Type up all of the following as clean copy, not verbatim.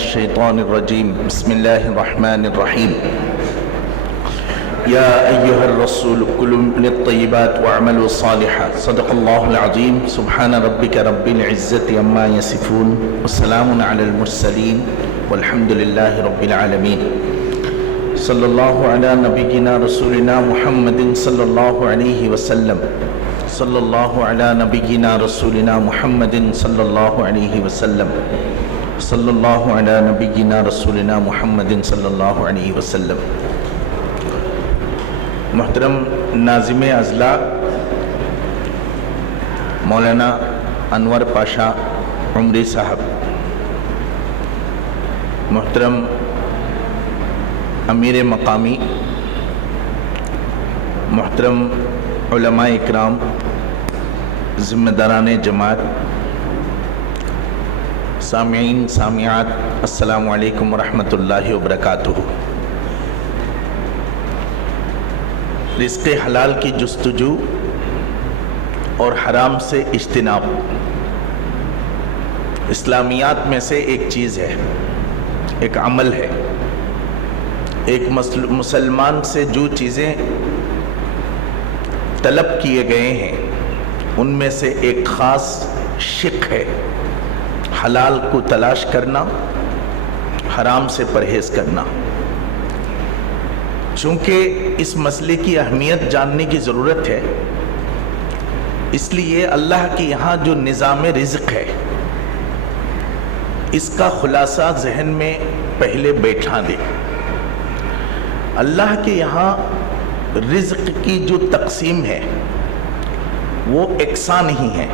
الشيطان الرجيم بسم الله الرحمن الرحيم يا أيها الرسول كلوا من الطيبات واعملوا صالحا صدق الله العظيم سبحان ربك رب العزة عما يصفون والسلام على المرسلين والحمد لله رب العالمين صلی اللہ علی نبینا رسولنا محمد صلی اللہ علیہ وسلم صلی اللہ علی نبینا رسولنا محمد صلی اللہ علیہ وسلم صلی اللہ علی نبینا رسولنا محمد صلی اللہ علیہ وسلم. محترم ناظم اضلاع مولانا انور پاشا عمری صاحب، محترم امیر مقامی، محترم علماء اکرام، ذمہ داران جماعت، سامعین سامعات، السلام علیکم ورحمۃ اللہ وبرکاتہ. رزق حلال کی جستجو اور حرام سے اجتناب اسلامیات میں سے ایک چیز ہے، ایک عمل ہے. ایک مسلمان سے جو چیزیں طلب کیے گئے ہیں ان میں سے ایک خاص شق ہے حلال کو تلاش کرنا، حرام سے پرہیز کرنا. چونکہ اس مسئلے کی اہمیت جاننے کی ضرورت ہے، اس لیے اللہ کے یہاں جو نظام رزق ہے اس کا خلاصہ ذہن میں پہلے بیٹھا دے. اللہ کے یہاں رزق کی جو تقسیم ہے وہ یکساں نہیں ہے،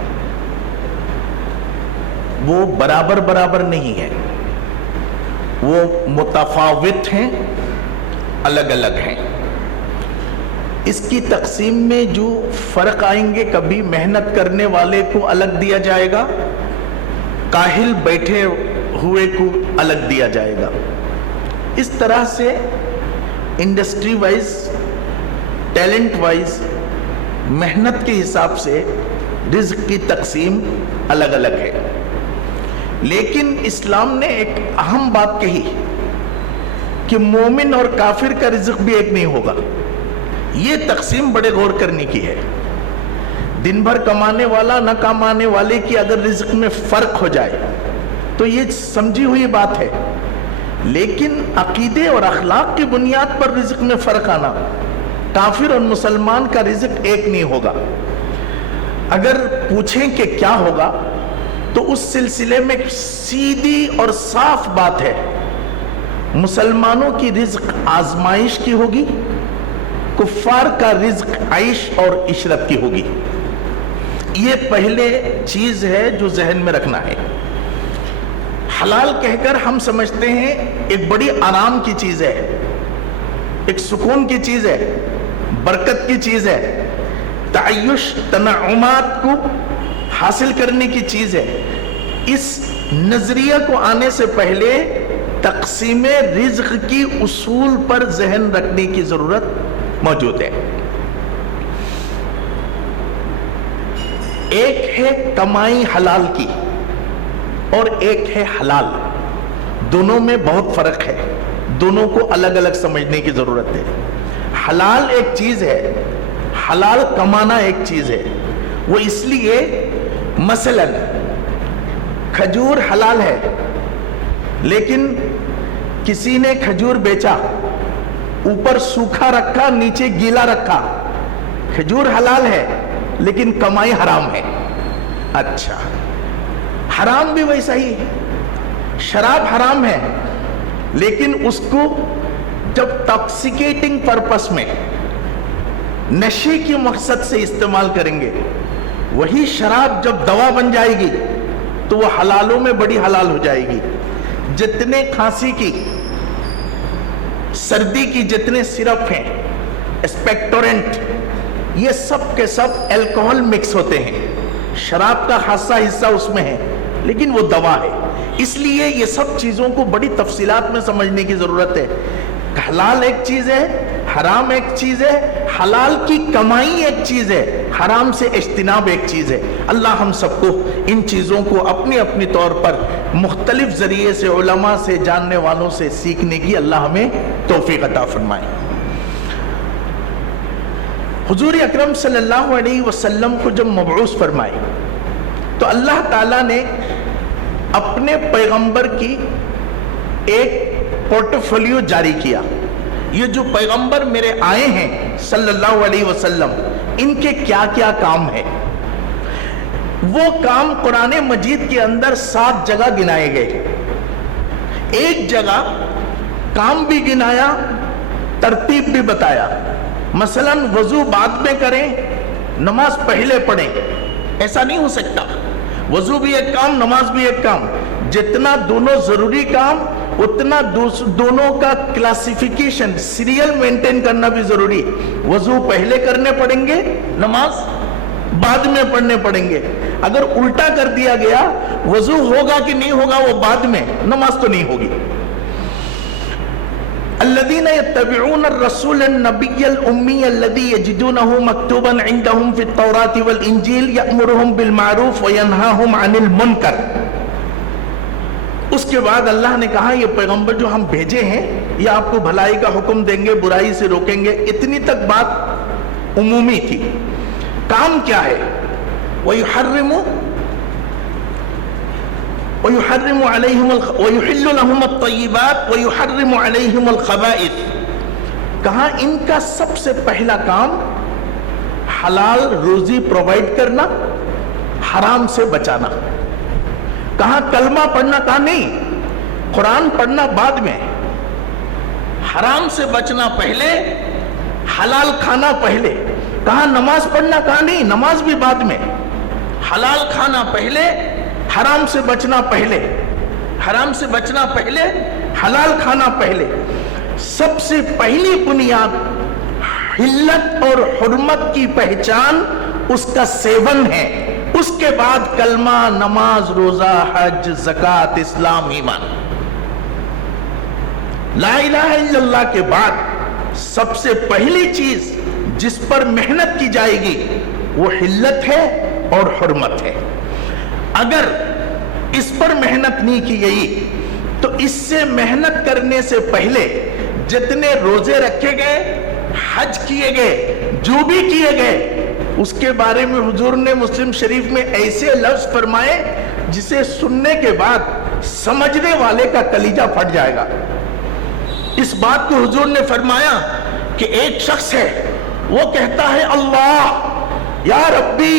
وہ برابر نہیں ہے، وہ متفاوت ہیں، الگ الگ ہیں. اس کی تقسیم میں جو فرق آئیں گے، کبھی محنت کرنے والے کو الگ دیا جائے گا، کاہل بیٹھے ہوئے کو الگ دیا جائے گا. اس طرح سے انڈسٹری وائز، ٹیلنٹ وائز، محنت کے حساب سے رزق کی تقسیم الگ الگ ہے. لیکن اسلام نے ایک اہم بات کہی کہ مومن اور کافر کا رزق بھی ایک نہیں ہوگا. یہ تقسیم بڑے غور کرنے کی ہے. دن بھر کمانے والا نہ کمانے والے کی اگر رزق میں فرق ہو جائے تو یہ سمجھی ہوئی بات ہے. لیکن عقیدے اور اخلاق کی بنیاد پر رزق میں فرق آنا، کافر اور مسلمان کا رزق ایک نہیں ہوگا. اگر پوچھیں کہ کیا ہوگا تو اس سلسلے میں سیدھی اور صاف بات ہے، مسلمانوں کی رزق آزمائش کی ہوگی، کفار کا رزق عیش اور عشرت کی ہوگی. یہ پہلے چیز ہے جو ذہن میں رکھنا ہے. حلال کہہ کر ہم سمجھتے ہیں ایک بڑی آرام کی چیز ہے، ایک سکون کی چیز ہے، برکت کی چیز ہے، تعیش تنعمات کو حاصل کرنے کی چیز ہے. اس نظریہ کو آنے سے پہلے تقسیم رزق کی اصول پر ذہن رکھنے کی ضرورت موجود ہے. ایک ہے کمائی حلال کی اور ایک ہے حلال. دونوں میں بہت فرق ہے، دونوں کو الگ الگ سمجھنے کی ضرورت ہے. حلال ایک چیز ہے، حلال کمانا ایک چیز ہے. وہ اس لیے مثلا کھجور حلال ہے، لیکن کسی نے کھجور بیچا، اوپر سوکھا رکھا نیچے گیلا رکھا. کھجور حلال ہے لیکن کمائی حرام ہے. اچھا، حرام بھی ویسا ہی ہے. شراب حرام ہے لیکن اس کو جب ٹاکسیکیٹنگ پرپس میں، نشے کے مقصد سے استعمال کریں گے، وہی شراب جب دوا بن جائے گی تو وہ حلالوں میں بڑی حلال ہو جائے گی. جتنے کھانسی کی، سردی کی جتنے سرپ ہیں، اسپیکٹورنٹ، یہ سب کے سب الکوہل مکس ہوتے ہیں. شراب کا خاصا حصہ اس میں ہے لیکن وہ دوا ہے. اس لیے یہ سب چیزوں کو بڑی تفصیلات میں سمجھنے کی ضرورت ہے. حلال ایک چیز ہے، حرام ایک چیز ہے، حلال کی کمائی ایک چیز ہے، حرام سے اجتناب ایک چیز ہے۔ اللہ ہم سب کو ان چیزوں کو اپنی اپنی طور پر مختلف ذریعے سے، علماء سے، جاننے والوں سے سیکھنے کی اللہ ہمیں توفیق عطا فرمائے۔ حضور اکرم صلی اللہ علیہ وسلم کو جب مبعوث فرمائے تو اللہ تعالیٰ نے اپنے پیغمبر کی ایک پورٹفولیو جاری کیا۔ یہ جو پیغمبر میرے آئے ہیں صلی اللہ علیہ وسلم، ان کے کیا کیا کام ہیں، وہ کام قرآن مجید کے اندر 7 جگہ گنائے گئے۔ ایک جگہ کام بھی گنایا، ترتیب بھی بتایا۔ مثلا وضو بعد میں کریں، نماز پہلے پڑھیں، ایسا نہیں ہو سکتا۔ وضو بھی ایک کام، نماز بھی ایک کام، جتنا دونوں ضروری کام اتنا دونوں کا کلاسیفیکیشن، سیریل مینٹین کرنا بھی ضروری۔ وضو پہلے کرنے پڑیں گے، نماز بعد میں پڑھنے پڑیں گے۔ اگر الٹا کر دیا گیا، وضو ہوگا کہ نہیں ہوگا وہ بعد میں، نماز تو نہیں ہوگی۔ الذين يتبعون الرسول النبي الأمي الذي يجدونه مكتوبا عندهم في التوراة والإنجيل يأمرهم بالمعروف وينهاهم عن المنكر۔ اس کے بعد اللہ نے کہا یہ پیغمبر جو ہم بھیجے ہیں یہ آپ کو بھلائی کا حکم دیں گے، برائی سے روکیں گے۔ اتنی تک بات عمومی تھی۔ کام کیا ہے؟ وَيُحَرِّمُ عَلَيْهِمُ وَيُحِلُّ لَهُمُ الطَّيِّبَاتِ وَيُحَرِّمُ عَلَيْهِمُ الْخَبَائِثِ۔ کہا ان کا سب سے پہلا کام حلال روزی پرووائڈ کرنا، حرام سے بچانا۔ کہا کلمہ پڑھنا، کہا نہیں، قرآن پڑھنا بعد میں، حرام سے بچنا پہلے، حلال کھانا پہلے۔ کہا نماز پڑھنا، کہا نہیں، نماز بھی بعد میں، حلال کھانا پہلے، حرام سے بچنا پہلے، حرام سے بچنا پہلے، حلال کھانا پہلے۔ سب سے پہلی بنیاد حلت اور حرمت کی پہچان اس کا سیون ہے۔ اس کے بعد کلمہ، نماز، روزہ، حج، زکوٰۃ، اسلام، ایمان۔ لا الہ الا اللہ کے بعد سب سے پہلی چیز جس پر محنت کی جائے گی وہ حلت ہے اور حرمت ہے۔ اگر اس پر محنت نہیں کی گئی تو اس سے محنت کرنے سے پہلے جتنے روزے رکھے گئے، حج کیے گئے، جو بھی کیے گئے، اس کے بارے میں حضور نے مسلم شریف میں ایسے لفظ فرمائے جسے سننے کے بعد سمجھنے والے کا کلیجہ پھٹ جائے گا۔ اس بات کو حضور نے فرمایا کہ ایک شخص ہے، وہ کہتا ہے اللہ یا ربی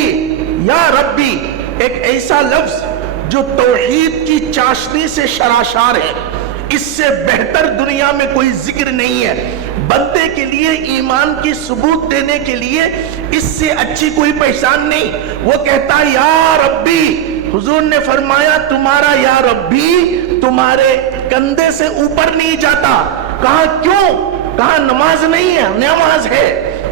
یا ربی، ایک ایسا لفظ جو توحید کی چاشنی سے شراشار ہے۔ اس سے بہتر دنیا میں کوئی ذکر نہیں ہے بندے کے لیے، ایمان کی ثبوت دینے کے لیے اس سے اچھی کوئی پہچان نہیں۔ وہ کہتا ہے یا ربی۔ حضور نے فرمایا تمہارا یا ربی تمہارے کندھے سے اوپر نہیں جاتا۔ کہا کیوں؟ کہا نماز نہیں ہے، نماز ہے،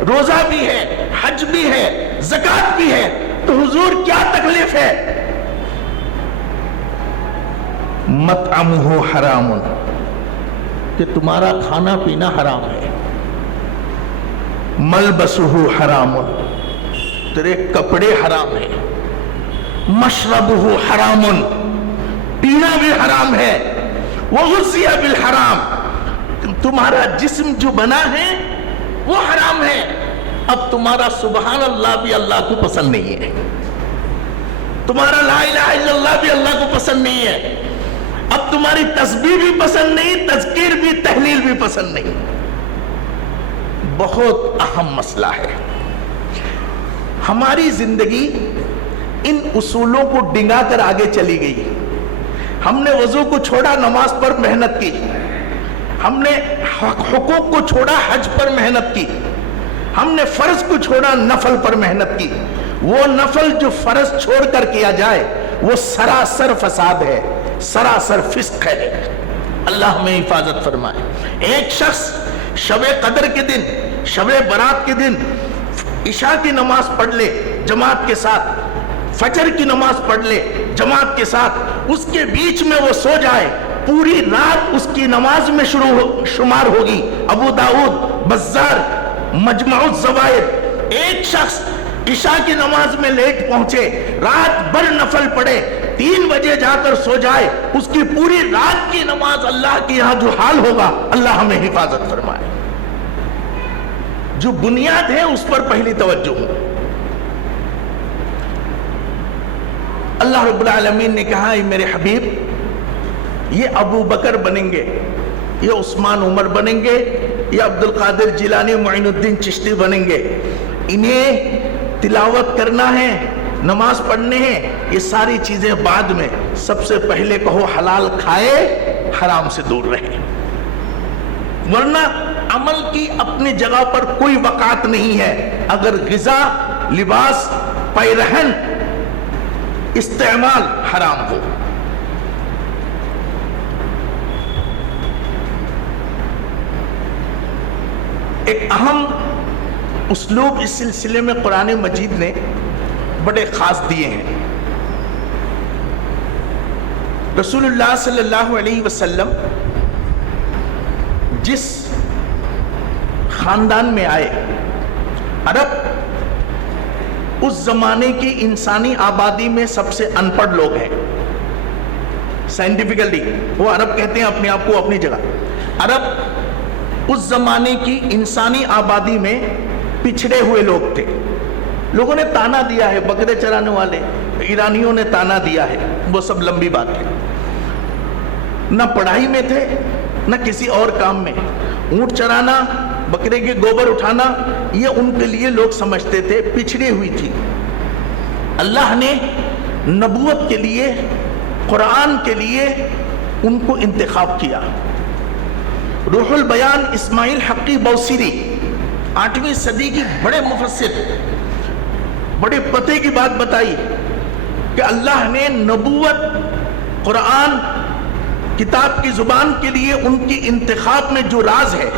روزہ بھی ہے، حج بھی ہے، زکوٰۃ بھی ہے، تو حضور کیا تکلیف ہے؟ مطعمہ حرام، کہ تمہارا کھانا پینا حرام ہے، ملبسہ حرام، تیرے کپڑے حرام ہیں، مشربہ حرام، پینا بھی حرام ہے، وغذی بالحرام، تمہارا جسم جو بنا ہے وہ حرام ہے۔ اب تمہارا سبحان اللہ بھی اللہ کو پسند نہیں ہے، تمہارا لا الہ الا اللہ بھی اللہ کو پسند نہیں ہے، اب تمہاری تسبیح بھی پسند نہیں، تذکیر بھی، تحلیل بھی پسند نہیں۔ بہت اہم مسئلہ ہے۔ ہماری زندگی ان اصولوں کو ڈنگا کر آگے چلی گئی۔ ہم نے وضو کو چھوڑا، نماز پر محنت کی، ہم نے حقوق کو چھوڑا، حج پر محنت کی، ہم نے فرض کو چھوڑا، نفل پر محنت کی۔ وہ نفل جو فرض چھوڑ کر کیا جائے وہ سراسر فساد ہے، سراسر فسق ہے۔ اللہ ہمیں حفاظت فرمائے۔ ایک شخص شب قدر کے دن، شب برات کے دن عشاء کی نماز پڑھ لے جماعت کے ساتھ، فجر کی نماز پڑھ لے جماعت کے ساتھ، اس کے بیچ میں وہ سو جائے، پوری رات اس کی نماز میں شمار ہوگی. ابو داؤد، بزار، مجمع الزوائد. ایک شخص عشاء کی نماز میں لیٹ پہنچے، رات بھر نفل پڑھے، 3 بجے جا کر سو جائے، اس کی پوری رات کی نماز اللہ کے یہاں جو حال ہوگا، اللہ ہمیں حفاظت فرمائے. جو بنیاد ہے اس پر پہلی توجہ ہو. اللہ رب العالمین نے کہا اے میرے حبیب، یہ ابو بکر بنیں گے، یہ عثمان عمر بنیں گے، یہ عبد القادر جیلانی معین الدین چشتی بنیں گے، انہیں تلاوت کرنا ہے، نماز پڑھنے ہیں، یہ ساری چیزیں بعد میں. سب سے پہلے کہو حلال کھائے، حرام سے دور رہے، ورنہ عمل کی اپنی جگہ پر کوئی وقات نہیں ہے. اگر غذا، لباس، پیرہن، استعمال حرام ہو. ایک اہم اسلوب اس سلسلے میں قرآن مجید نے بڑے خاص دیے ہیں. رسول اللہ صلی اللہ علیہ وسلم جس خاندان میں آئے، عرب اس زمانے کی انسانی آبادی میں سب سے ان پڑھ لوگ ہیں. سائنٹیفکلی وہ عرب کہتے ہیں اپنے آپ کو اپنی جگہ. عرب اس زمانے کی انسانی آبادی میں پچھڑے ہوئے لوگ تھے. لوگوں نے تانا دیا ہے، بکرے چرانے والے ایرانیوں نے تانا دیا ہے، وہ سب لمبی بات ہے. نہ پڑھائی میں تھے نہ کسی اور کام میں. اونٹ چرانا، بکرے کے گوبر اٹھانا، یہ ان کے لیے لوگ سمجھتے تھے، پچھڑی ہوئی تھی. اللہ نے نبوت کے لیے، قرآن کے لیے ان کو انتخاب کیا. روح البیان اسماعیل حقی بوصیری 8ویں صدی کی بڑے مفسر، بڑے پتے کی بات بتائی کہ اللہ نے نبوت، قرآن، کتاب کی زبان کے لیے ان کی انتخاب میں جو راز ہے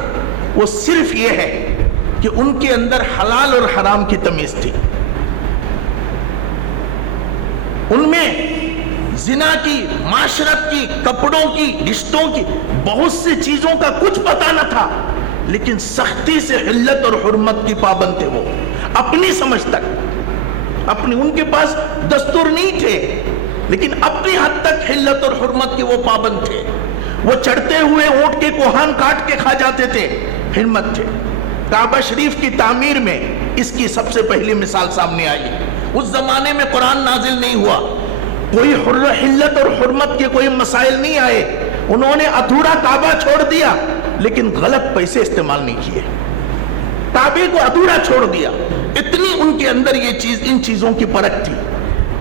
وہ صرف یہ ہے کہ ان کے اندر حلال اور حرام کی تمیز تھی. ان میں زنا کی، معاشرت کی، کپڑوں کی، رشتوں کی، بہت سی چیزوں کا کچھ پتہ نہ تھا، لیکن سختی سے حلت اور حرمت کی پابند تھے. وہ اپنی سمجھ تک، اپنی، ان کے پاس دستور نہیں تھے، لیکن اپنی حد تک حلت اور حرمت کے وہ پابند تھے. وہ چڑھتے ہوئے اونٹ کے کوہان کاٹ کے کھا جاتے تھے، حرمت تھے. کعبہ شریف کی تعمیر میں اس کی سب سے پہلی مثال سامنے آئی. اس زمانے میں قرآن نازل نہیں ہوا، کوئی حلت اور حرمت کے کوئی مسائل نہیں آئے. انہوں نے ادھورا کعبہ چھوڑ دیا، لیکن غلط پیسے استعمال نہیں کیے، کعبے کو ادھورا چھوڑ دیا. اتنی ان کے اندر یہ چیز، ان چیزوں کی پرکھ تھی.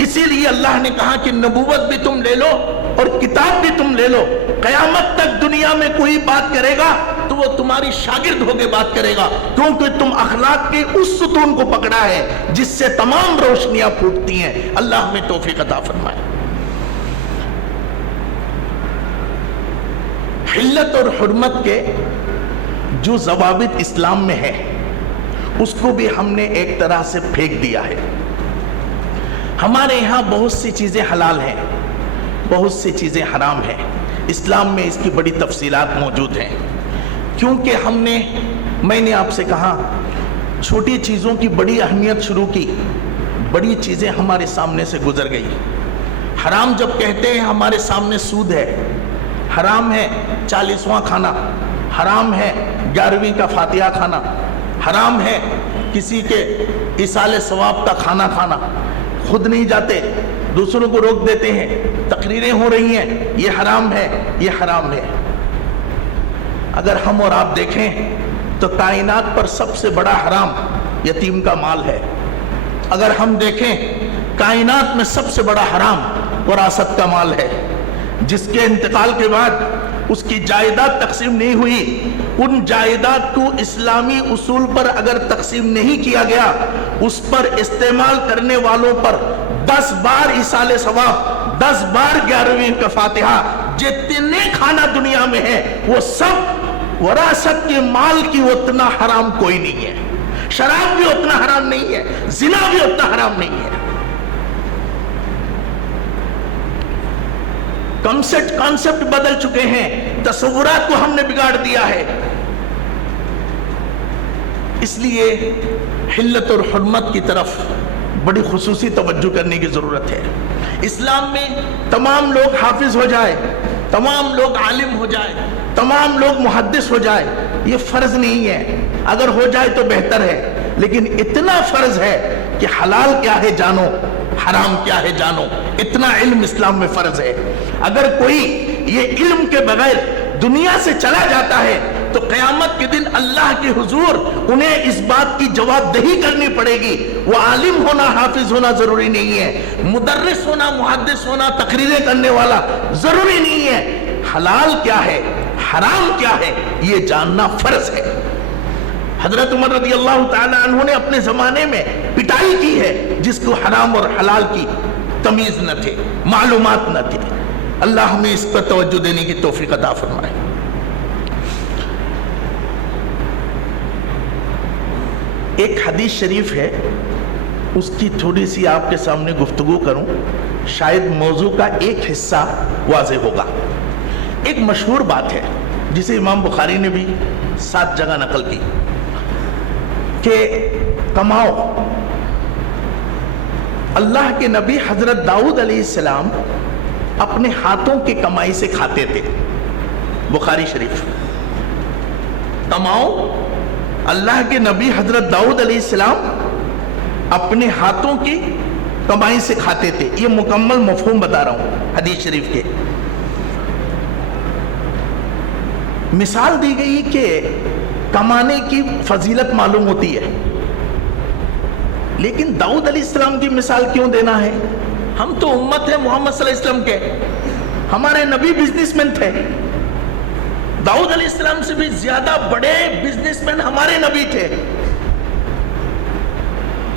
اسی لیے اللہ نے کہا کہ نبوت بھی تم لے لو اور کتاب بھی تم لے لو. قیامت تک دنیا میں کوئی بات کرے گا تو وہ تمہاری شاگرد ہو کے بات کرے گا، کیونکہ تم اخلاق کے اس ستون کو پکڑا ہے جس سے تمام روشنیاں پھوٹتی ہیں. اللہ ہمیں توفیق عطا فرمائے. حلت اور حرمت کے جو ضوابط اسلام میں ہے اس کو بھی ہم نے ایک طرح سے پھینک دیا ہے. ہمارے یہاں بہت سی چیزیں حلال ہیں، بہت سی چیزیں حرام ہیں. اسلام میں اس کی بڑی تفصیلات موجود ہیں، کیونکہ میں نے آپ سے کہا چھوٹی چیزوں کی بڑی اہمیت شروع کی، بڑی چیزیں ہمارے سامنے سے گزر گئی. حرام جب کہتے ہیں ہمارے سامنے سود ہے، حرام ہے 40واں کھانا، حرام ہے 11ویں کا فاتحہ کھانا، حرام ہے کسی کے ایصال ثواب کا کھانا کھانا. خود نہیں جاتے، دوسروں کو روک دیتے ہیں، تقریریں ہو رہی ہیں، یہ حرام ہے، یہ حرام ہے. اگر ہم اور آپ دیکھیں تو کائنات پر سب سے بڑا حرام یتیم کا مال ہے. اگر ہم دیکھیں کائنات میں سب سے بڑا حرام وراثت کا مال ہے. جس کے انتقال کے بعد اس کی جائیداد تقسیم نہیں ہوئی، ان جائیداد کو اسلامی اصول پر اگر تقسیم نہیں کیا گیا، اس پر استعمال کرنے والوں پر 10 بار ایصال ثواب، 10 بار 11ویں کا فاتحہ، جتنے کھانا دنیا میں ہے وہ سب وراثت کے مال کی اتنا حرام کوئی نہیں ہے. شراب بھی اتنا حرام نہیں ہے، زنا بھی اتنا حرام نہیں ہے. کانسیپٹ بدل چکے ہیں، تصورات کو ہم نے بگاڑ دیا ہے۔ اس لیے حلت اور حرمت کی طرف بڑی خصوصی توجہ کرنے کی ضرورت ہے۔ اسلام میں تمام لوگ حافظ ہو جائے، تمام لوگ عالم ہو جائے، تمام لوگ محدث ہو جائے، یہ فرض نہیں ہے۔ اگر ہو جائے تو بہتر ہے، لیکن اتنا فرض ہے کہ حلال کیا ہے جانو، حرام کیا ہے جانو، اتنا علم اسلام میں فرض ہے۔ اگر کوئی یہ علم کے بغیر دنیا سے چلا جاتا ہے تو قیامت کے دن اللہ کے حضور انہیں اس بات کی جواب دہی کرنی پڑے گی۔ وہ عالم ہونا، حافظ ہونا ضروری نہیں ہے، مدرس ہونا، محدث ہونا، تقریریں کرنے والا ضروری نہیں ہے۔ حلال کیا ہے، حرام کیا ہے، یہ جاننا فرض ہے۔ حضرت عمر رضی اللہ تعالی عنہ نے اپنے زمانے میں پٹائی کی ہے جس کو حرام اور حلال کی تمیز نہ تھے، معلومات نہ تھی۔ اللہ ہمیں اس پر توجہ دینے کی توفیق عطا فرمائے۔ ایک حدیث شریف ہے، اس کی تھوڑی سی آپ کے سامنے گفتگو کروں، شاید موضوع کا ایک حصہ واضح ہوگا۔ ایک مشہور بات ہے جسے امام بخاری نے بھی 7 جگہ نقل کی کہ کماؤ۔ اللہ کے نبی حضرت داؤد علیہ السلام اپنے ہاتھوں کی کمائی سے کھاتے تھے، بخاری شریف۔ کماؤ، اللہ کے نبی حضرت داؤد علیہ السلام اپنے ہاتھوں کی کمائی سے کھاتے تھے۔ یہ مکمل مفہوم بتا رہا ہوں حدیث شریف کے۔ مثال دی گئی کہ کمانے کی فضیلت معلوم ہوتی ہے، لیکن داؤد علیہ السلام کی مثال کیوں دینا ہے؟ ہم تو امت ہے محمد صلی اللہ علیہ وسلم کے، ہمارے نبی بزنس مین تھے۔ داؤد علیہ السلام سے بھی زیادہ بڑے بزنس مین ہمارے نبی تھے،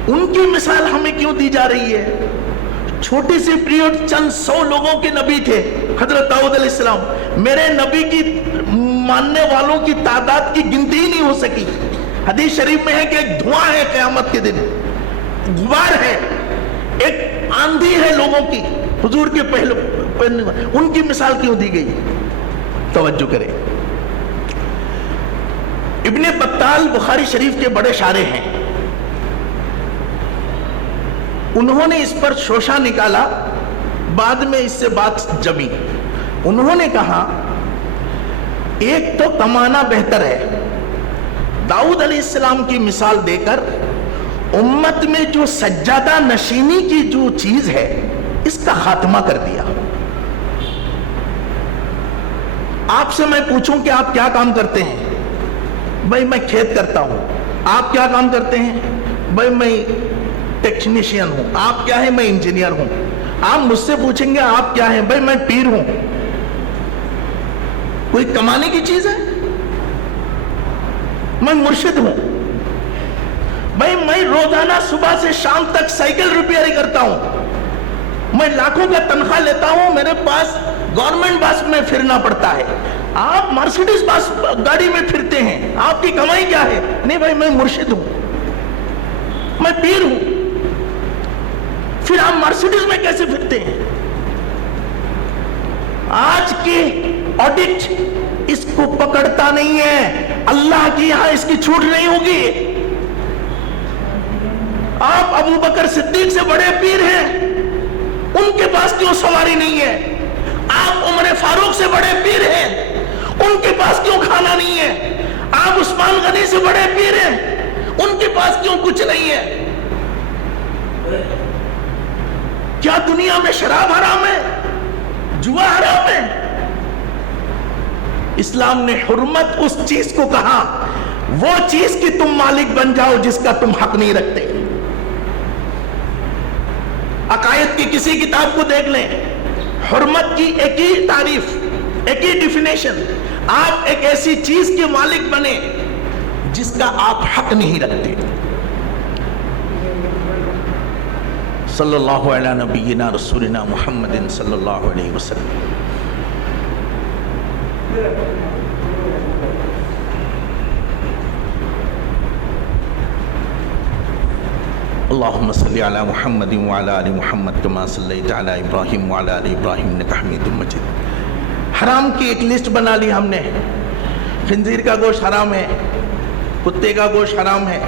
ان کی مثال ہمیں کیوں دی جا رہی ہے؟ چھوٹی سی پیریڈ، چند 100 لوگوں کے نبی تھے حضرت داؤد علیہ السلام۔ میرے نبی کی ماننے والوں کی تعداد کی گنتی ہی نہیں ہو سکی۔ حدیث شریف میں ہے کہ ایک دھواں ہے قیامت کے دن، غبار ہے، ایک آندھی ہے لوگوں کی حضور کے پہلو۔ ان کی مثال کیوں دی گئی؟ توجہ کریں۔ ابن بطال بخاری شریف کے بڑے شارح ہیں، انہوں نے اس پر شوشہ نکالا، بعد میں اس سے بات جمی۔ انہوں نے کہا ایک تو کمانا بہتر ہے، داؤد علیہ السلام کی مثال دے کر امت میں جو سجادہ نشینی کی جو چیز ہے اس کا خاتمہ کر دیا۔ آپ سے میں پوچھوں کہ آپ کیا کام کرتے ہیں؟ بھائی میں کھیت کرتا ہوں۔ آپ کیا کام کرتے ہیں؟ بھائی میں ٹیکنیشین ہوں۔ آپ کیا ہیں؟ میں انجینئر ہوں۔ آپ مجھ سے پوچھیں گے آپ کیا ہیں؟ بھائی میں پیر ہوں۔ کوئی کمانے کی چیز ہے؟ میں مرشد ہوں۔ بھائی میں روزانہ صبح سے شام تک سائیکل ریپیئر کرتا ہوں، میں لاکھوں کا تنخواہ لیتا ہوں، میرے پاس گورنمنٹ بس میں پھرنا پڑتا ہے۔ آپ مرسیڈیز بس گاڑی میں پھرتے ہیں، آپ کی کمائی کیا ہے؟ نہیں بھائی میں مرشد ہوں، میں پیر ہوں۔ پھر آپ مرسیڈیز میں کیسے پھرتے ہیں؟ آج کی آڈٹ اس کو پکڑتا نہیں ہے، اللہ کی یہاں اس کی چھوٹ نہیں ہوگی۔ آپ ابو بکر صدیق سے بڑے پیر ہیں، ان کے پاس کیوں سواری نہیں ہے؟ آپ عمر فاروق سے بڑے پیر ہیں، ان کے پاس کیوں کھانا نہیں ہے؟ آپ عثمان غنی سے بڑے پیر ہیں، ان کے پاس کیوں کچھ نہیں ہے؟ کیا دنیا میں شراب حرام ہے؟ جوا حرام ہے؟ اسلام نے حرمت اس چیز کو کہا، وہ چیز کی تم مالک بن جاؤ جس کا تم حق نہیں رکھتے۔ عقائد کی کسی کتاب کو دیکھ لیں، حرمت کی ایک ہی تعریف، ایک ہی ڈیفینیشن، آپ ایک ایسی چیز کے مالک بنے جس کا آپ حق نہیں رکھتے۔ صلی اللہ علیہ نبینا رسولنا محمد صلی اللہ علیہ وسلم۔ اللہم صلی علی محمد وعلی آل محمد کما صلیت علی ابراہیم وعلی آل ابراہیم انک حمید مجید۔ حرام کی ایک لسٹ بنا لی ہم نے، خنزیر کا گوشت حرام ہے، کتے کا گوشت حرام ہے،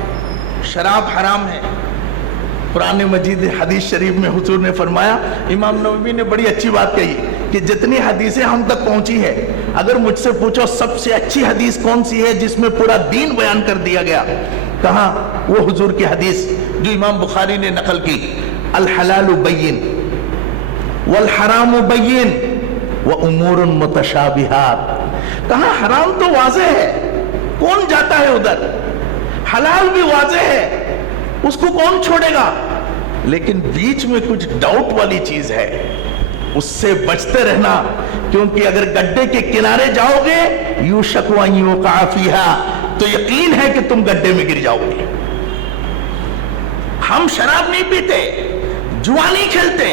شراب حرام ہے۔ قرآن مجید حدیث شریف میں حضور نے فرمایا، امام نووی نے بڑی اچھی بات کہی کہ جتنی حدیثیں ہم تک پہنچی ہے، اگر مجھ سے پوچھو سب سے اچھی حدیث کون سی ہے جس میں پورا دین بیان کر دیا گیا، کہاں؟ وہ حضور کی حدیث جو امام بخاری نے نقل کی، الحلال بین والحرام بین وامور متشابہات۔ کہاں حرام تو واضح ہے، کون جاتا ہے ادھر، حلال بھی واضح ہے، اس کو کون چھوڑے گا، لیکن بیچ میں کچھ ڈاؤٹ والی چیز ہے، اس سے بچتے رہنا، کیونکہ اگر گڈھے کے کنارے جاؤ گے یوشک ان یوقع فیہا، تو یقین ہے کہ تم گڈھے میں گر جاؤ گے۔ ہم شراب نہیں پیتے، جوا نہیں کھیلتے،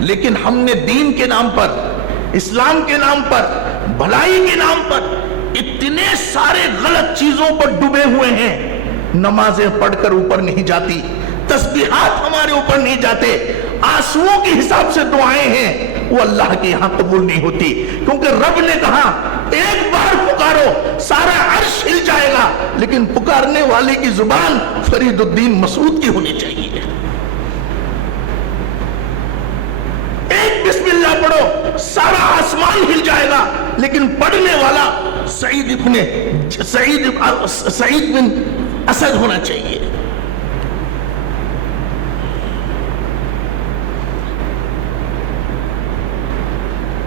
لیکن ہم نے دین کے نام پر، اسلام کے نام پر، بھلائی کے نام پر اتنے سارے غلط چیزوں پر ڈوبے ہوئے ہیں۔ نمازیں پڑھ کر اوپر نہیں جاتی، تسبیحات ہمارے اوپر نہیں جاتے، آنسوؤں کے حساب سے دعائیں ہیں، وہ اللہ کے یہاں قبول نہیں ہوتی، کیونکہ رب نے کہا ایک بار پکارو سارا عرش ہل جائے گا، لیکن پکارنے والے کی زبان فرید الدین مسعود کی ہونی چاہیے۔ ایک بسم اللہ پڑھو سارا آسمان ہل جائے گا، لیکن پڑھنے والا سعید بن اسد ہونا چاہیے۔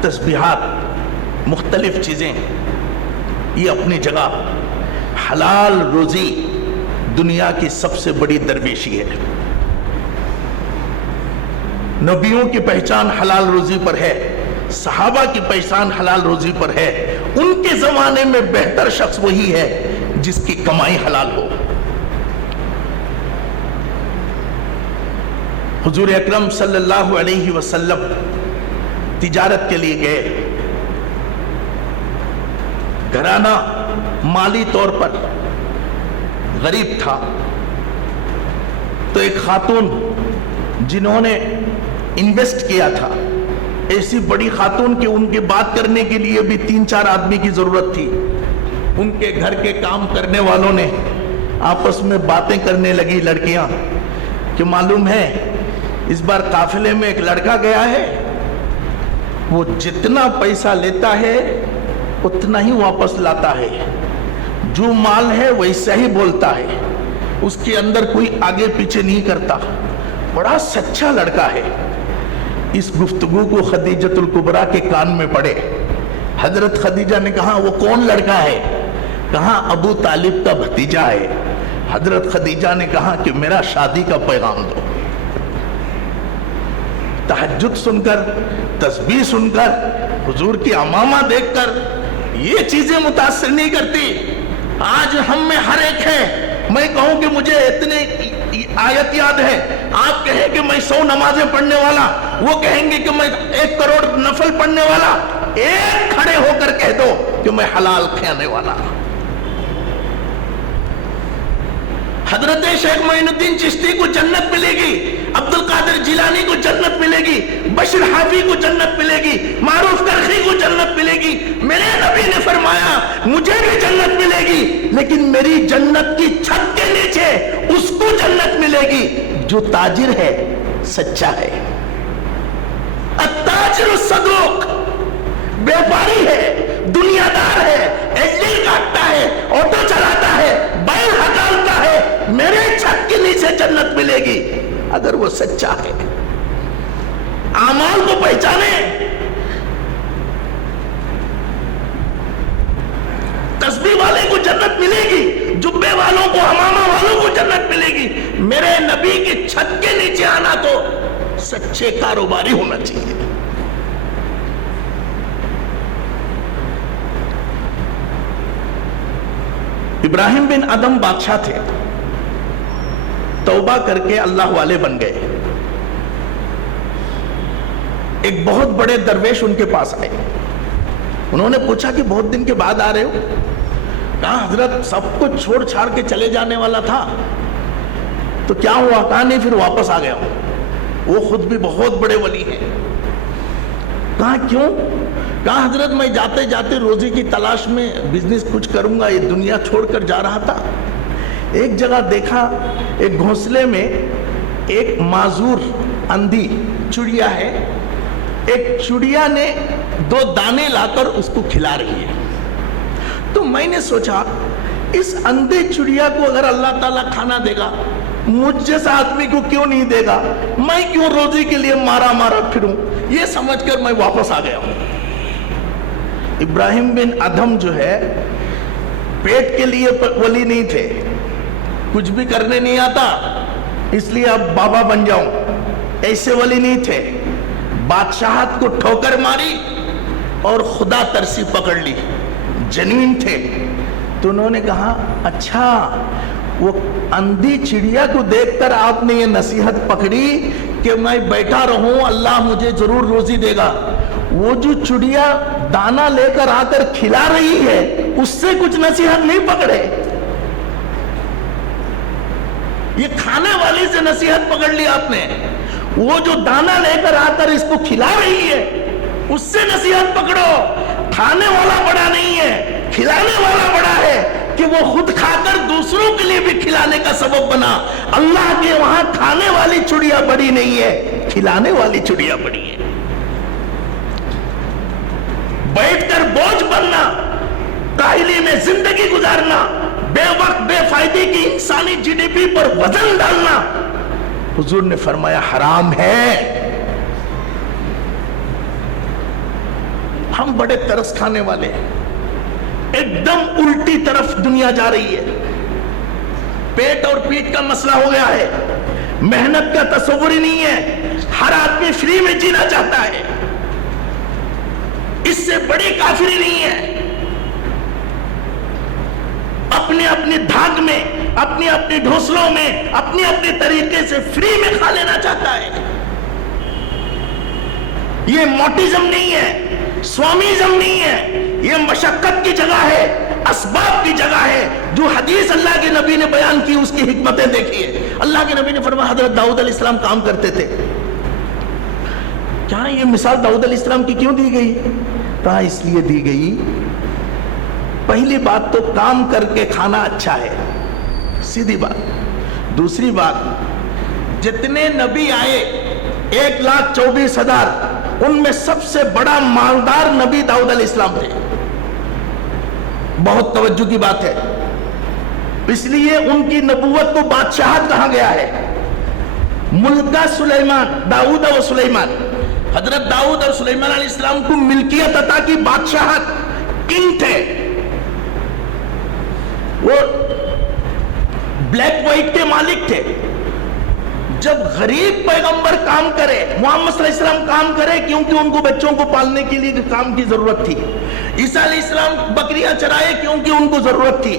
تسبیحات، مختلف چیزیں، یہ اپنی جگہ، حلال روزی دنیا کی سب سے بڑی درویشی ہے۔ نبیوں کی پہچان حلال روزی پر ہے، صحابہ کی پہچان حلال روزی پر ہے، ان کے زمانے میں بہتر شخص وہی ہے جس کی کمائی حلال ہو۔ حضور اکرم صلی اللہ علیہ وسلم تجارت کے لیے گئے، گھرانہ مالی طور پر غریب تھا، تو ایک خاتون جنہوں نے انویسٹ کیا تھا، ایسی بڑی خاتون کہ ان کی بات کرنے کے لیے بھی 3-4 آدمی کی ضرورت تھی، ان کے گھر کے کام کرنے والوں نے آپس میں باتیں کرنے لگی لڑکیاں کہ معلوم ہے اس بار قافلے میں ایک لڑکا گیا ہے، وہ جتنا پیسہ لیتا ہے اتنا ہی واپس لاتا ہے، جو مال ہے ویسا ہی بولتا ہے، اس کے اندر کوئی آگے پیچھے نہیں کرتا، بڑا سچا لڑکا ہے۔ اس گفتگو کو خدیجۃ الکبریٰ کے کان میں پڑے، حضرت خدیجہ نے کہا وہ کون لڑکا ہے؟ کہا ابو طالب کا بھتیجا ہے۔ حضرت خدیجہ نے کہا کہ میرا شادی کا پیغام دو۔ تہجد سن کر، تسبیح سن کر، حضور کی عمامہ دیکھ کر یہ چیزیں متاثر نہیں کرتی۔ آج ہم میں ہر ایک ہے، میں کہوں کہ مجھے اتنے آیت یاد ہے، آپ کہیں کہ میں 100 نمازیں پڑھنے والا، وہ کہیں گے کہ میں 1 کروڑ نفل پڑھنے والا، ایک کھڑے ہو کر کہہ دو کہ میں حلال کھانے والا۔ حضرت شیخ معین الدین چشتی کو جنت ملے گی، عبد القادر جیلانی کو جنت ملے گی، بشر حافی کو جنت ملے گی، معروف کرخی کو جنت ملے گی۔ میرے نبی نے فرمایا مجھے بھی جنت ملے گی، لیکن میری جنت کی چھت کے نیچے اس کو جنت ملے گی جو تاجر ہے، سچا ہے۔ التاجر الصدوق، بیوپاری ہے، دنیا دار ہے، ایجل کاٹتا ہے، آٹو چلاتا ہے، بیل ہکالتا ہے، میرے چھت کے نیچے جنت ملے گی اگر وہ سچا ہے۔ اعمال کو پہچانے، تسبیح والے کو جنت ملے گی، جبے والوں کو، حمامہ والوں کو جنت ملے گی۔ میرے نبی کی چھت کے نیچے آنا تو سچے کاروباری ہونا چاہیے۔ ابراہیم بن ادم بادشاہ تھے، توبہ کر کے اللہ والے بن گئے۔ ایک بہت بڑے درویش ان کے پاس آئے، انہوں نے پوچھا کہ بہت دن کے بعد آ رہے ہو؟ کہا حضرت سب کچھ چھوڑ چھاڑ کے چلے جانے والا تھا، تو کیا ہوا؟ کہا نہیں پھر واپس آ گیا ہوں۔ وہ خود بھی بہت بڑے ولی ہیں۔ کہا کیوں؟ کہا حضرت میں جاتے جاتے روزی کی تلاش میں بزنس کچھ کروں گا, یہ دنیا چھوڑ کر جا رہا تھا. ایک جگہ دیکھا ایک گھونسلے میں ایک معذور اندھی چڑیا ہے, ایک چڑیا نے 2 دانے لا کر اس کو کھلا رہی ہے. تو میں نے سوچا اس اندھے چڑیا کو اگر اللہ تعالیٰ کھانا دے گا, مجھ جیسا آدمی کو کیوں نہیں دے گا, میں کیوں روزی کے لیے مارا مارا پھروں. یہ سمجھ کر میں واپس آ گیا ہوں. ابراہیم بن ادھم جو ہے پیٹ کے لیے ولی نہیں تھے, کچھ بھی کرنے نہیں آتا اس لیے اب بابا بن جاؤں, ایسے ولی نہیں تھے. بادشاہت کو ٹھوکر ماری اور خدا ترسی پکڑ لی, جنین تھے. تو انہوں نے کہا اچھا وہ اندھی چڑیا کو دیکھ کر آپ نے یہ نصیحت پکڑی کہ میں بیٹھا رہوں, اللہ مجھے ضرور روزی دے گا. وہ جو چڑیا دانا لے کر آ کر کھلا رہی ہے اس سے کچھ نصیحت نہیں پکڑے, یہ کھانے والی سے نصیحت پکڑ لی آپ نے. وہ جو دانا لے کر آ کر اس کو کھلا رہی ہے اس سے نصیحت پکڑو. کھانے والا بڑا نہیں ہے, کھلانے والا بڑا ہے کہ وہ خود کھا کر دوسروں کے لیے بھی کھلانے کا سبب بنا. اللہ کے وہاں کھانے والی چڑیا بڑی نہیں ہے, کھلانے والی چڑیا بڑی ہے. بیٹھ کر بوجھ بننا, کاہلی میں زندگی گزارنا, بے وقت بے فائدے کی انسانی جی ڈی پی پر وزن ڈالنا, حضور نے فرمایا حرام ہے. ہم بڑے ترس کھانے والے ہیں, ایک دم الٹی طرف دنیا جا رہی ہے. پیٹ اور پیٹ کا مسئلہ ہو گیا ہے, محنت کا تصور ہی نہیں ہے, ہر آدمی فری میں جینا چاہتا ہے. اس سے بڑی کافری نہیں ہے. اپنے اپنے دھاگ میں, اپنے اپنے ڈھوسلوں میں, اپنے اپنے طریقے سے فری میں کھا لینا چاہتا ہے. یہ موٹیزم نہیں ہے, سوامیزم نہیں ہے, یہ مشقت کی جگہ ہے, اسباب کی جگہ ہے. جو حدیث اللہ کے نبی نے بیان کی اس کی حکمتیں دیکھیے. اللہ کے نبی نے فرمایا حضرت داؤد علیہ السلام کام کرتے تھے. کیا یہ مثال داؤد علیہ السلام کی کیوں دی گئی؟ کہا اس لیے دی گئی, پہلی بات تو کام کر کے کھانا اچھا ہے, سیدھی بات. دوسری بات, جتنے نبی آئے 1,24,000, ان میں سب سے بڑا مالدار نبی داؤد علیہ السلام تھے. بہت توجہ کی بات ہے, اس لیے ان کی نبوت کو بادشاہت کہا گیا ہے. ملکہ سلیمان, داؤد و سلیمان, حضرت داؤد اور سلیمان علیہ السلام کو ملکیت عطا کی, بادشاہت, کنگ تھے. وہ بلیک وائٹ کے مالک تھے. جب غریب پیغمبر کام کرے, محمد صلی اللہ علیہ وسلم کام کرے, کیونکہ ان کو بچوں کو پالنے کے لیے کام کی ضرورت تھی. عیسیٰ علیہ السلام بکریاں چرائے کیونکہ ان کو ضرورت تھی.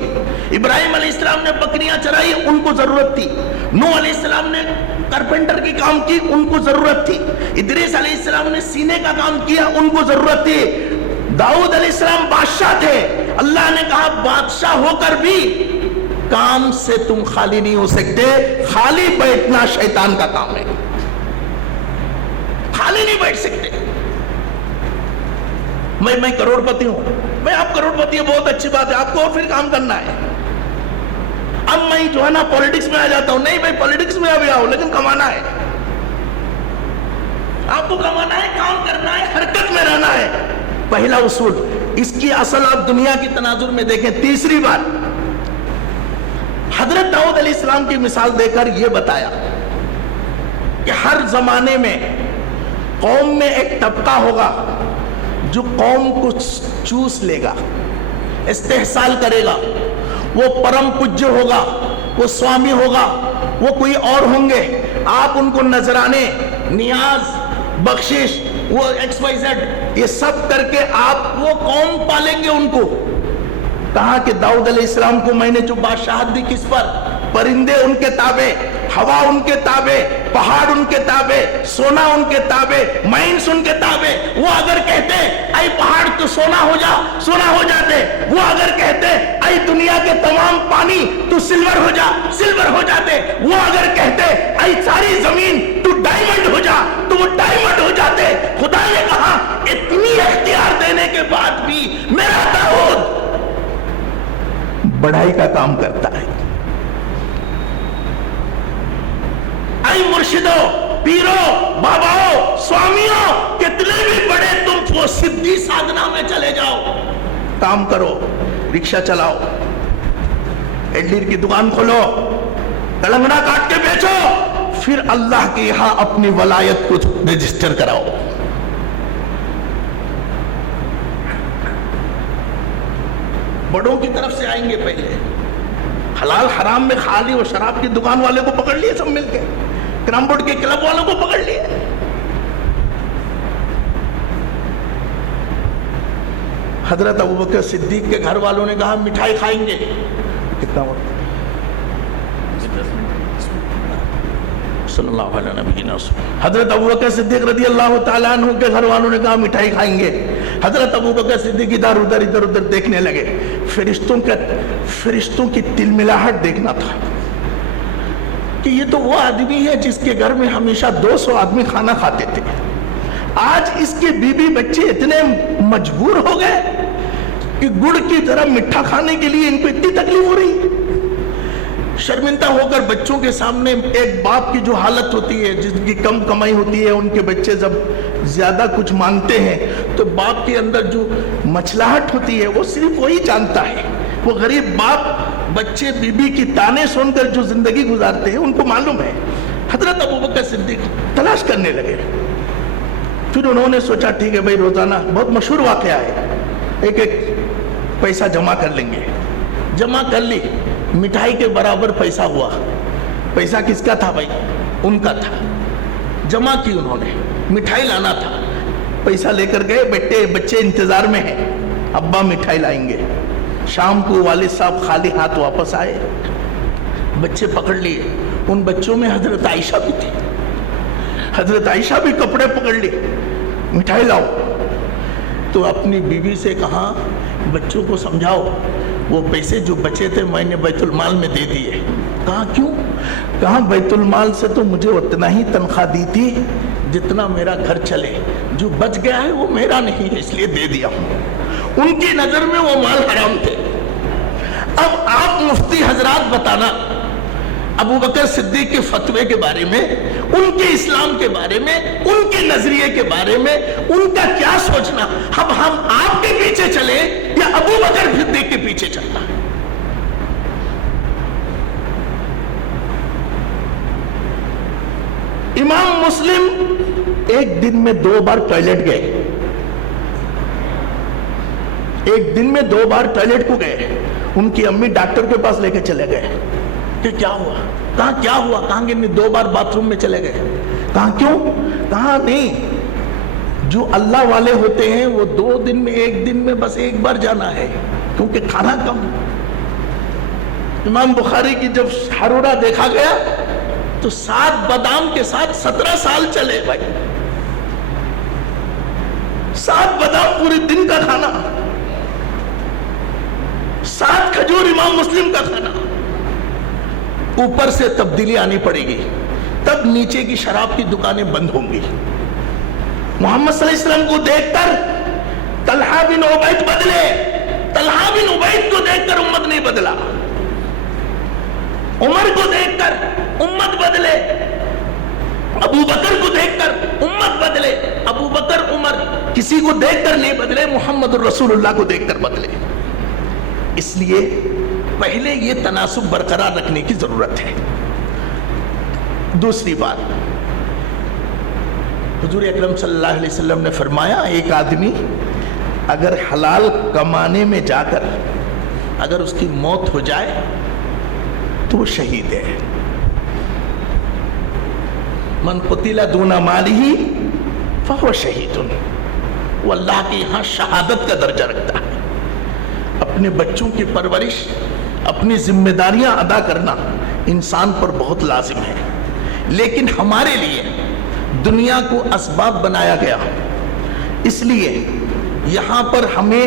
ابراہیم علیہ السلام نے بکریاں چرائی, ان کو ضرورت تھی. نوح علیہ السلام نے کارپینٹر کی کام کی, ان کو ضرورت تھی. ادریس علیہ السلام نے سینے کا کام کیا, ان کو ضرورت تھی. داؤد علیہ السلام بادشاہ تھے. اللہ نے کہا بادشاہ ہو کر بھی کام سے تم خالی نہیں ہو سکتے, خالی بیٹھنا شیطان کا کام ہے, خالی نہیں بیٹھ سکتے. میں کروڑ پتی ہوں, میں آپ کروڑ پتی ہیں, بہت اچھی بات ہے, آپ کو اور پھر کام کرنا ہے. اب میں جو ہے نا پولیٹکس میں آ جاتا ہوں. نہیں بھائی, پولیٹکس میں ابھی آؤ, لیکن کمانا ہے, آپ کو کمانا ہے, کام کرنا ہے, حرکت میں رہنا ہے. پہلا اصول, اس کی اصل آپ دنیا کی تناظر میں دیکھیں. تیسری بات, حضرت داؤد علیہ السلام کی مثال دے کر یہ بتایا کہ ہر زمانے میں قوم میں ایک طبقہ ہوگا جو قوم کو چوس لے گا, استحصال کرے گا. وہ پرم پوجیہ ہوگا, وہ سوامی ہوگا, وہ کوئی اور ہوں گے. آپ ان کو نذرانے, نیاز, بخشش, وہ ایکس وائی زیڈ, یہ سب کر کے آپ وہ قوم پالیں گے ان کو. کہا کہ داؤد علیہ السلام کو میں نے جو بادشاہت دی, کس پر؟ پرندے ان کے تابع, ہوا ان کے تابع, پہاڑ ان کے تابع, سونا ان کے تابع, مائنس ان کے تابع. وہ اگر کہتے اے پہاڑ تو سونا ہو جا, سونا ہو جاتے. وہ اگر کہتے اے دنیا کے تمام پانی تو سلور ہو جا، سلور ہو جاتے. وہ اگر کہتے اے ساری زمین تو ڈائمنڈ ہو جا تو وہ ڈائمنڈ ہو جاتے. خدا نے کہا اتنی اختیار دینے کے بعد بھی میرا داؤد بڑھائی کا کام کرتا ہے. اے مرشدوں، پیروں، باباؤں، سوامیوں، کتنے بھی بڑے تم وہ سدھی سادھنا میں چلے جاؤ، کام کرو، رکشہ چلاؤ، اڈلی کی دکان کھولو، تلنگنا کاٹ کے بیچو، پھر اللہ کے یہاں اپنی ولایت کو رجسٹر کراؤ. بڑوں کی طرف سے آئیں گے پہلے. حلال حرام میں خالی وہ شراب کی دکان والے کو پکڑ لیے سب مل کے، کرم بورڈ کے کلب والوں کو پکڑ لیے. حضرت ابوبکر صدیق کے گھر والوں نے کہا مٹھائی کھائیں گے. کتنا وقت؟ صلی اللہ علیہ وسلم. حضرت ابوبکر صدیق رضی اللہ تعالیٰ عنہ کے گھر والوں نے کہا مٹھائی کھائیں گے. حضرت ابوبکر صدیق ادھر ادھر دیکھنے لگے. فرشتوں کی تلملاہٹ دیکھنا تھا کہ یہ تو وہ آدمی ہے جس کے گھر میں ہمیشہ 200 آدمی کھانا کھاتے تھے. آج اس کے بیوی بچے اتنے مجبور ہو گئے کہ گڑ کی طرح میٹھا کھانے کے لیے ان کو اتنی تکلیف ہو رہی. شرمندہ ہو کر بچوں کے سامنے ایک باپ کی جو حالت ہوتی ہے، جس کی کم کمائی ہوتی ہے، ان کے بچے جب زیادہ کچھ مانگتے ہیں تو باپ کے اندر جو مچلاہٹ ہوتی ہے وہ صرف وہی جانتا ہے. وہ غریب باپ بچے بیوی کی تانے سن کر جو زندگی گزارتے ہیں ان کو معلوم ہے. حضرت ابوبکر صدیق تلاش کرنے لگے. پھر انہوں نے سوچا ٹھیک ہے بھائی، روزانہ بہت مشہور واقعہ ہے، ایک پیسہ جمع کر لیں گے. جمع کر لی، مٹھائی کے برابر پیسہ ہوا. پیسہ کس کا تھا بھائی؟ ان کا تھا. جمع کی انہوں نے، مٹھائی لانا تھا. پیسہ لے کر گئے، بچے انتظار میں ہیں، ابا مٹھائی لائیں گے. شام کو والد صاحب خالی ہاتھ واپس آئے. بچے پکڑ لیے. ان بچوں میں حضرت عائشہ بھی تھی. حضرت عائشہ بھی کپڑے پکڑ لی، مٹھائی لاؤ. تو اپنی بیوی سے کہا بچوں کو سمجھاؤ وہ پیسے جو بچے تھے میں نے بیت المال میں دے دیے. کہا کیوں؟ کہا بیت المال سے تو مجھے اتنا ہی تنخواہ دی تھی جتنا میرا گھر چلے، جو بچ گیا ہے وہ میرا نہیں ہے اس لیے دے دیا ہوں. ان کی نظر میں وہ مال حرام تھے. اب آپ مفتی حضرات بتانا ابوبکر صدیق کے فتوے کے بارے میں، ان کے اسلام کے بارے میں، ان کے نظریے کے بارے میں ان کا کیا سوچنا. اب ہم آپ کے پیچھے چلے یا ابوبکر صدیق کے پیچھے چلنا؟ امام مسلم ایک دن میں 2 بار ٹوائلٹ گئے. ایک دن میں 2 بار ٹوائلٹ کو گئے. ان کی امی ڈاکٹر کے پاس لے کے چلے گئے کہ کیا ہوا؟ کہاں کیا ہوا؟ کہاں کہ 2 بار باتھ روم میں چلے گئے. کہاں کیوں؟ کہاں نہیں، جو اللہ والے ہوتے ہیں وہ 2 دن میں، 1 دن میں بس 1 بار جانا ہے کیونکہ کھانا کم. امام بخاری کی جب حرورہ دیکھا گیا تو 7 بادام کے ساتھ 17 سال چلے بھائی. 7 بادام پورے دن کا کھانا، 7 کھجور امام مسلم کا کھانا. اوپر سے تبدیلی آنی پڑے گی، تب نیچے کی شراب کی دکانیں بند ہوں گی. محمد صلی اللہ علیہ وسلم کو دیکھ کر طلحہ بن عبید بدلے. طلحہ بن عبید کو دیکھ کر امت نہیں بدلا. عمر کو دیکھ کر امت بدلے. ابو بکر کو دیکھ کر امت بدلے. ابو بکر عمر کسی کو دیکھ کر نہیں بدلے، محمد الرسول اللہ کو دیکھ کر بدلے. اس لیے پہلے یہ تناسب برقرار رکھنے کی ضرورت ہے. دوسری بات، حضور اکرم صلی اللہ علیہ وسلم نے فرمایا ایک آدمی اگر حلال کمانے میں جا کر اگر اس کی موت ہو جائے تو وہ شہید ہے. من قتل دون مالہ فہو شہید. وہ اللہ کے یہاں شہادت کا درجہ رکھتا ہے. اپنے بچوں کی پرورش، اپنی ذمہ داریاں ادا کرنا انسان پر بہت لازم ہے. لیکن ہمارے لیے دنیا کو اسباب بنایا گیا، اس لیے یہاں پر ہمیں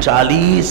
40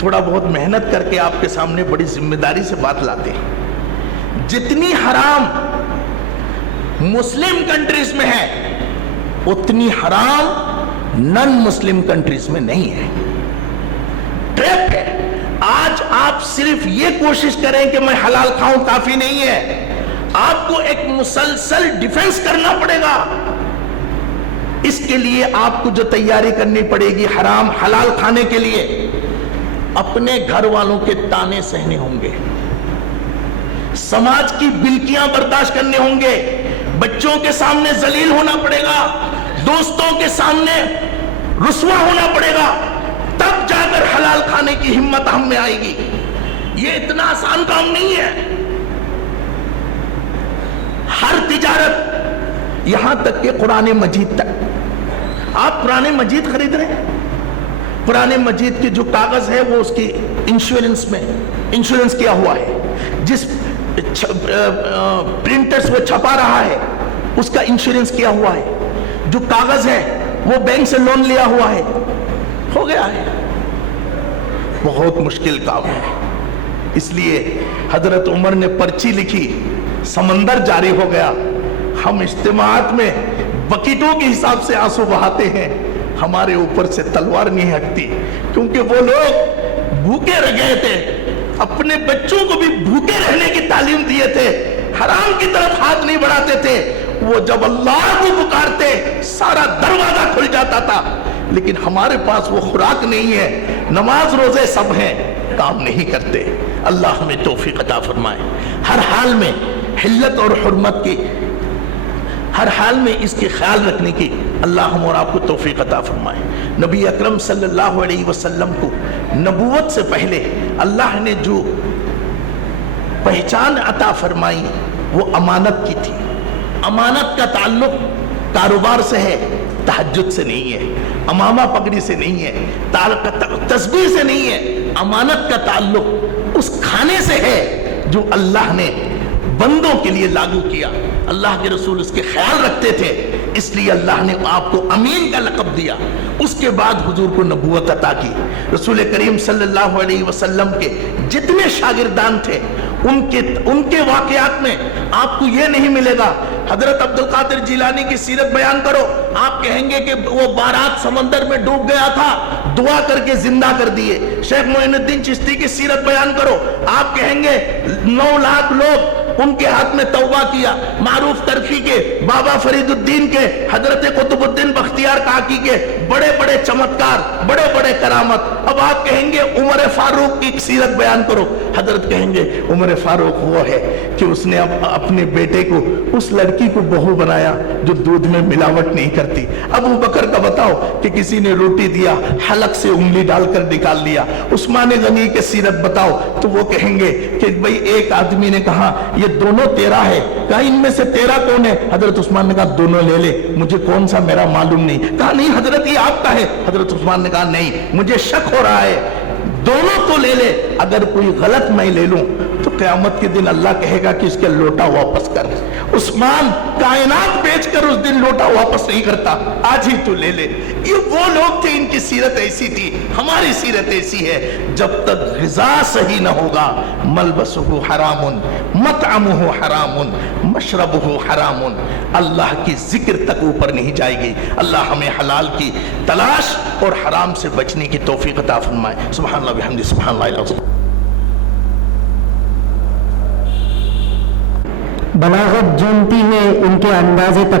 تھوڑا بہت محنت کر کے آپ کے سامنے بڑی ذمہ داری سے بات لاتے ہیں. جتنی حرام مسلم کنٹریز میں ہے اتنی حرام نن مسلم کنٹریز میں نہیں ہے. ٹریپ ہے. آج آپ صرف یہ کوشش کریں کہ میں حلال کھاؤں کافی نہیں ہے، آپ کو ایک مسلسل ڈیفنس کرنا پڑے گا. اس کے لیے آپ کو جو تیاری کرنی پڑے گی حرام حلال کھانے کے لیے، اپنے گھر والوں کے تانے سہنے ہوں گے، سماج کی بلکیاں برداشت کرنے ہوں گے، بچوں کے سامنے ذلیل ہونا پڑے گا، دوستوں کے سامنے رسوا ہونا پڑے گا، تب جا کر حلال کھانے کی ہمت ہم میں آئے گی. یہ اتنا آسان کام نہیں ہے. ہر تجارت، یہاں تک کہ قرآن مجید تک. آپ قرآن مجید خرید رہے ہیں، قرآن مجید کے جو کاغذ ہے وہ اس کی انشورنس میں انشورنس کیا ہوا ہے، جس پرنٹر سے وہ چھپا رہا ہے اس کا انشورنس کیا ہوا ہے، جو کاغذ ہے وہ بینک سے لون لیا ہوا ہے. ہو گیا ہے. بہت مشکل کام ہے. اس لیے حضرت عمر نے پرچی لکھی، سمندر جاری ہو گیا. ہم اجتماعات میں بکیٹوں کے حساب سے آنسو بہاتے ہیں، ہمارے اوپر سے تلوار نہیں ہٹتی، کیونکہ وہ لوگ بھوکے رہ گئے تھے، اپنے بچوں کو بھی بھوکے رہنے کی تعلیم دیے تھے، حرام کی طرف ہاتھ نہیں بڑھاتے تھے. وہ جب اللہ کو پکارتے سارا دروازہ کھل جاتا تھا. لیکن ہمارے پاس وہ خوراک نہیں ہے، نماز روزے سب ہیں، کام نہیں کرتے. اللہ ہمیں توفیق عطا فرمائے. ہر حال میں حلت اور حرمت کی، ہر حال میں اس کی خیال رکھنے کی اللہ ہم اور آپ کو توفیق عطا فرمائے. نبی اکرم صلی اللہ علیہ وسلم کو نبوت سے پہلے اللہ نے جو پہچان عطا فرمائی وہ امانت کی تھی. امانت کا تعلق کاروبار سے ہے، تہجد سے نہیں ہے، امامہ پگڑی سے نہیں ہے، تسبیح سے نہیں ہے. امانت کا تعلق اس کھانے سے ہے جو اللہ نے بندوں کے لیے لاگو کیا. اللہ کے رسول اس کے خیال رکھتے تھے، اس لیے اللہ نے آپ کو امین کا لقب دیا. اس کے بعد حضور کو نبوت عطا کی. رسول کریم صلی اللہ علیہ وسلم کے جتنے شاگردان تھے ان کے واقعات میں آپ کو یہ نہیں ملے گا حضرت عبد القادر جیلانی کی سیرت بیان کرو، آپ کہیں گے کہ وہ بارات سمندر میں ڈوب گیا تھا، دعا کر کے زندہ کر دیے. شیخ معین الدین چشتی کی سیرت بیان کرو، آپ کہیں گے 9 لاکھ لوگ ان کے ہاتھ میں توبہ کیا. معروف ترکی کے بابا فرید الدین کے، حضرت قطب الدین بختیار کاکی کے بڑے بڑے چمتکار، بڑے بڑے کرامت. اب آپ کہیں گے عمر فاروق کی سیرت بیان کرو، حضرت کہیں گے عمر فاروق وہ ہے کہ اس نے اپنے بیٹے کو، اس لڑکی کو بہو بنایا جو دودھ میں ملاوٹ نہیں کرتی. ابو بکر کا بتاؤ کہ کسی نے روٹی دیا حلق سے انگلی ڈال کر نکال لیا. عثمان غنی کی سیرت بتاؤ تو وہ کہیں گے کہ بھئی ایک آدمی نے کہا یہ دونوں تیرا ہے، کہا ان میں سے تیرا کون ہے؟ حضرت عثمان نے کہا دونوں لے لے، مجھے کون سا میرا معلوم نہیں. کہا نہیں حضرت یہ آپ کا ہے. حضرت عثمان نے کہا نہیں مجھے شک ہو رہا ہے، دونوں تو لے لے، اگر کوئی غلط میں لے لوں تو قیامت کے دن اللہ کہے گا کہ اس کے لوٹا واپس کر. عثمان کائنات بیچ کر اس دن لوٹا واپس نہیں کرتا، آج ہی تو لے لے. یہ وہ لوگ تھے، ان کی سیرت ایسی تھی. ہماری سیرت ایسی ہے، جب تک غذا صحیح نہ ہوگا ملبسہ حرام، مطعمہ حرام، مشربہ حرام، اللہ کی ذکر تک اوپر نہیں جائے گی. اللہ ہمیں حلال کی تلاش اور حرام سے بچنے کی توفیق عطا فرمائے. سبحان اللہ بحمدہ، سبحان اللہ العظیم. بلاغت جونتی ہے ان کے انداز